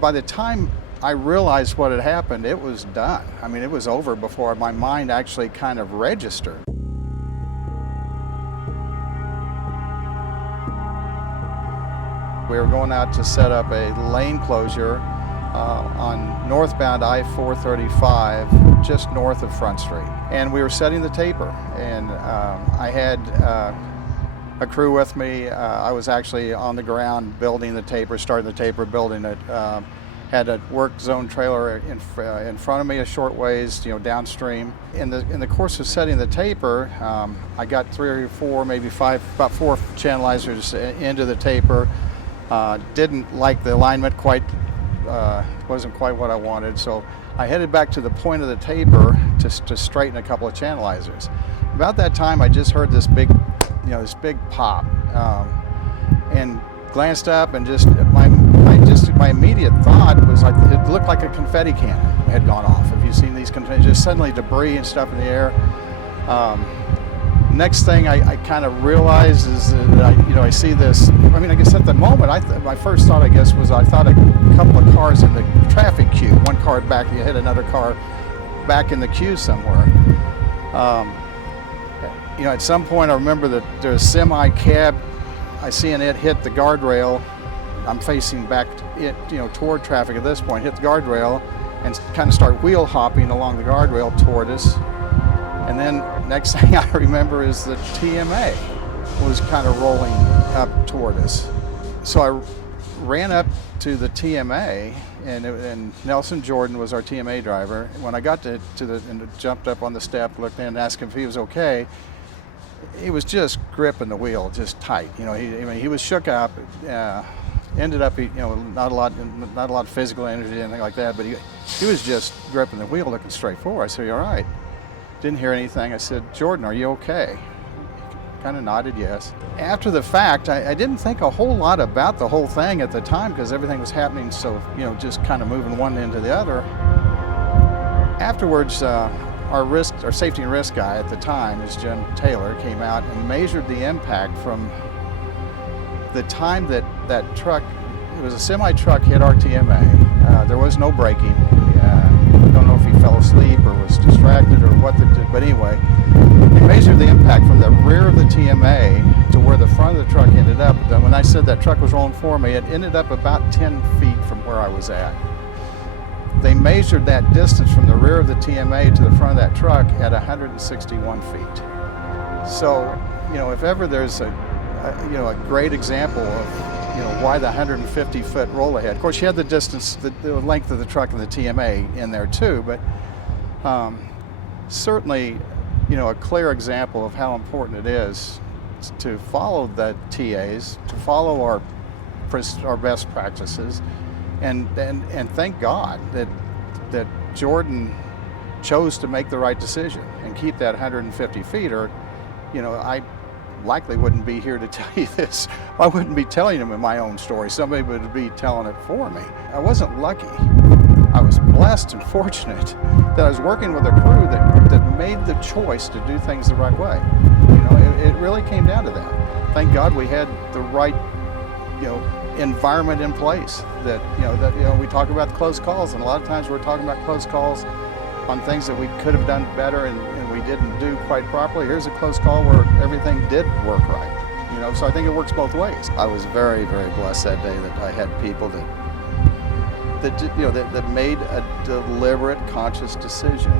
By the time I realized what had happened, it was done. I mean, it was over before my mind actually kind of registered. We were going out to set up a lane closure on northbound I-435, just north of Front Street. And we were setting the taper, and I had a crew with me. I was actually on the ground building the taper, starting the taper, building it. Had a work zone trailer in front of me a short ways, downstream. In the course of setting the taper, I got 3 or 4, maybe 5, about 4 channelizers into the taper. Didn't like the alignment quite, wasn't quite what I wanted, so I headed back to the point of the taper to straighten a couple of channelizers. About that time, I just heard this big pop, and glanced up, and just my immediate thought was like it looked like a confetti cannon had gone off. Have you seen these confetti? Just suddenly debris and stuff in the air. Next thing I kind of realized is that I see this. I mean, I guess at the moment, my first thought, I guess, was I thought a couple of cars in the traffic queue. One car back, you hit another car back in the queue somewhere. At some point, I remember that there's a semi cab. I seen it hit the guardrail. I'm facing back, toward traffic at this point. Hit the guardrail and kind of start wheel hopping along the guardrail toward us. And then next thing I remember is the TMA was kind of rolling up toward us. So I ran up to the TMA, and Nelson Jordan was our TMA driver. When I got and jumped up on the step, looked in and asked him if he was okay. He was just gripping the wheel just tight. He was shook up. Ended up, not a lot of physical energy, anything like that. But he was just gripping the wheel, looking straight forward. I said, "You all right?" Didn't hear anything. I said, "Jordan, are you okay?" He kind of nodded yes. After the fact, I didn't think a whole lot about the whole thing at the time because everything was happening so, just kind of moving one end to the other. Afterwards, our safety and risk guy at the time, is Jim Taylor, came out and measured the impact from the time that truck, it was a semi-truck, hit our TMA. There was no braking. I don't know if he fell asleep or was distracted or what, but anyway, he measured the impact from the rear of the TMA to where the front of the truck ended up. Then when I said that truck was rolling for me, it ended up about 10 feet from where I was at. They measured that distance from the rear of the TMA to the front of that truck at 161 feet. So, if ever there's a great example of why the 150-foot roll ahead. Of course, you had the distance, the length of the truck and the TMA in there too, but certainly, a clear example of how important it is to follow the TAs, to follow our best practices, and thank God that Jordan chose to make the right decision and keep that 150 feet, or I likely wouldn't be here to tell you this. I wouldn't be telling him my own story. Somebody would be telling it for me. I wasn't lucky. I was blessed and fortunate that I was working with a crew that made the choice to do things the right way. It really came down to that. Thank God we had the right, environment in place. We talk about close calls, and a lot of times we're talking about close calls on things that we could have done better and we didn't do quite properly. Here's a close call where everything did work right. So I think it works both ways. I was very, very blessed that day that I had people that made a deliberate, conscious decision